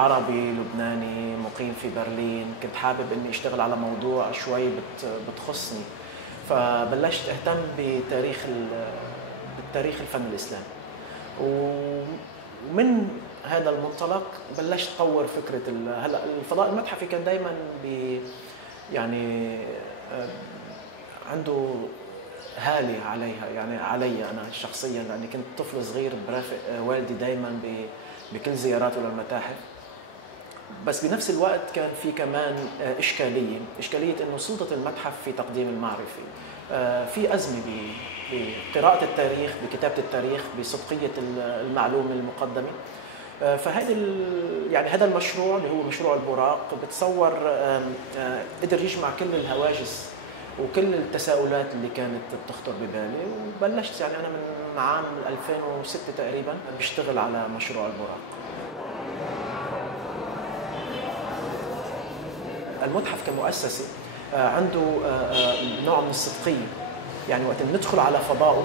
عربي لبناني مقيم في برلين، كنت حابب إني أشتغل على موضوع شوي بتخصني، فبلشت أهتم بالتاريخ الفن الإسلامي. ومن هذا المنطلق بلشت أطور فكرة هلا الفضاء المتحفي كان دائما يعني عنده هالة عليها، يعني علي أنا شخصيا، لأني كنت طفل صغير برافق والدي دائما بكل زياراته للمتاحف. بس بنفس الوقت كان في كمان إشكالية إنه سلطة المتحف في تقديم المعرفة، في أزمة بقراءة التاريخ، بكتابة التاريخ، بصدقية المعلومة المقدمة. فهذا يعني هذا المشروع اللي هو مشروع البراق بتصور قدر يجمع كل الهواجس وكل التساؤلات اللي كانت بتخطر ببالي، وبلشت يعني أنا من عام 2006 تقريبا بشتغل على مشروع البراق. المتحف كمؤسسة عنده نوع من الصدقية، يعني وقت ندخل على فضائه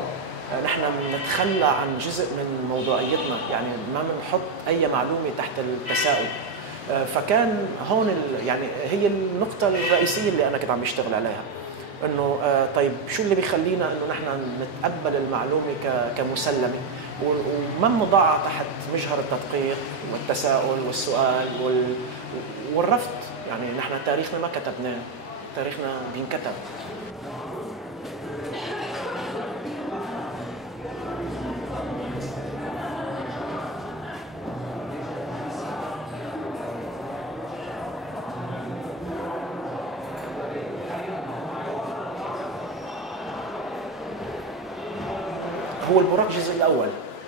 نحن بنتخلى عن جزء من موضوعيتنا، يعني ما بنحط أي معلومة تحت التساؤل. فكان هون يعني هي النقطة الرئيسية اللي أنا كنت عم بشتغل عليها، إنه طيب شو اللي بيخلينا إنه نحن نتقبل المعلومة كمسلمة وما نضعها تحت مجهر التدقيق والتساؤل والسؤال والرفض. يعني نحن تاريخنا ما كتبناه، تاريخنا بينكتب. هو البراق الجزء الأول،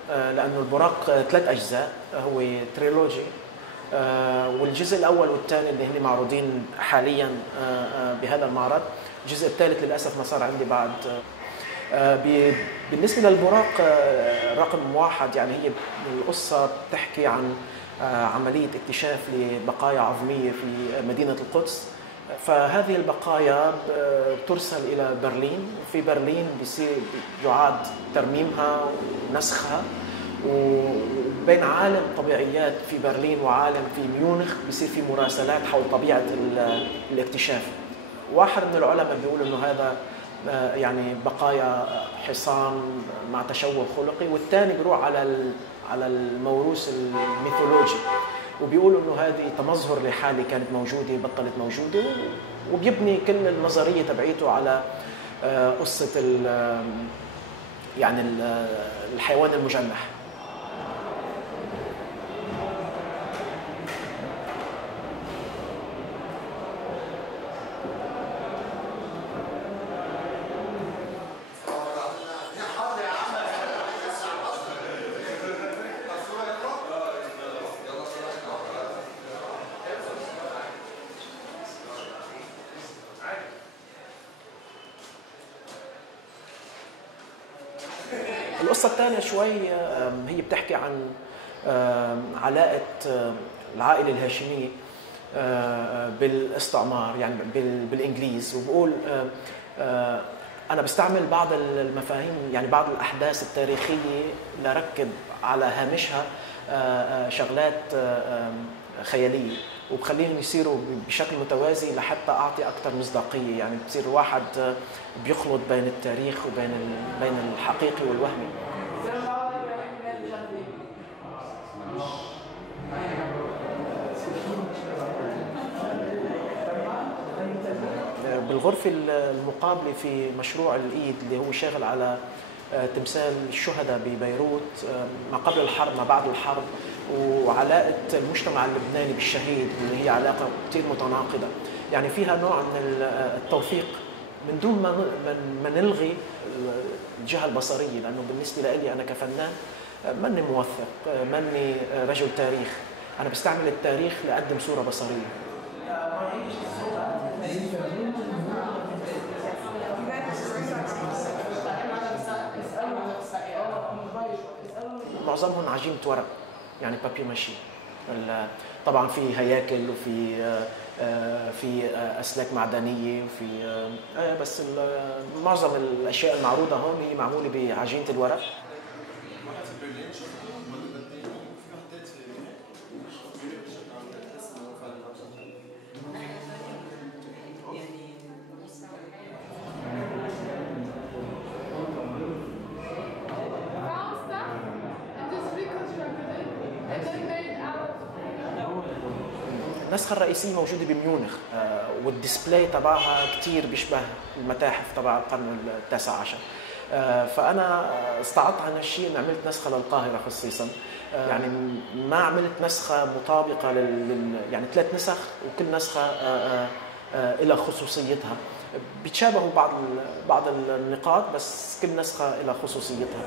لأنه البراق 3 أجزاء، هو تريلوجي، والجزء الأول والثاني اللي هن معروضين حاليا بهذا المعرض. الجزء الثالث للأسف ما صار عندي بعد. بالنسبة للبراق رقم 1، يعني هي القصة بتحكي عن عملية اكتشاف لبقايا عظمية في مدينة القدس. فهذه البقايا ترسل إلى برلين، في برلين يعاد ترميمها ونسخها، وبين عالم طبيعيات في برلين وعالم في ميونخ بيصير في مراسلات حول طبيعة الاكتشاف. واحد من العلماء بيقول إنه هذا يعني بقايا حصان مع تشوه خلقي، والثاني بيروح على الموروث الميثولوجي وبيقولوا انه هذه تمظهر لحاله كانت موجوده بطلت موجوده، وبيبني كل النظريه تبعيته على قصه يعني الحيوان المجنح. القصة الثانية شوي هي بتحكي عن علاقة العائلة الهاشمية بالاستعمار، يعني بالإنجليز. وبقول أنا بستعمل بعض المفاهيم، يعني بعض الأحداث التاريخية لركب على هامشها شغلات خيالية، وبخليهم يصيروا بشكل متوازي لحتى أعطي أكثر مصداقية. يعني بصير واحد بيخلط بين التاريخ بين الحقيقي والوهمي. بالغرفة المقابلة في مشروع الإيد اللي هو شاغل على تمثال الشهداء ببيروت ما قبل الحرب ما بعد الحرب، وعلاقة المجتمع اللبناني بالشهيد اللي هي علاقة كثير متناقضة. يعني فيها نوع من التوثيق من دون ما نلغي الجهة البصرية، لأنه بالنسبة لي أنا كفنان ماني موثق، ماني رجل تاريخ، أنا بستعمل التاريخ لأقدم صورة بصرية. معظمهم عجينة ورق، يعني بابي ماشي. طبعا في هياكل وفي اسلاك معدنيه وفي بس معظم الاشياء المعروضه هون هي معموله بعجينه الورق. النسخة الرئيسية موجودة بميونخ، والديسبلاي تبعها كتير بيشبه المتاحف تبع القرن التاسع عشر. فأنا استعرضت عن هالشيء، عملت نسخة للقاهرة خصيصا. يعني ما عملت نسخة مطابقة يعني 3 نسخ، وكل نسخة إلى خصوصيتها، بيتشابهوا بعض النقاط، بس كل نسخة إلى خصوصيتها.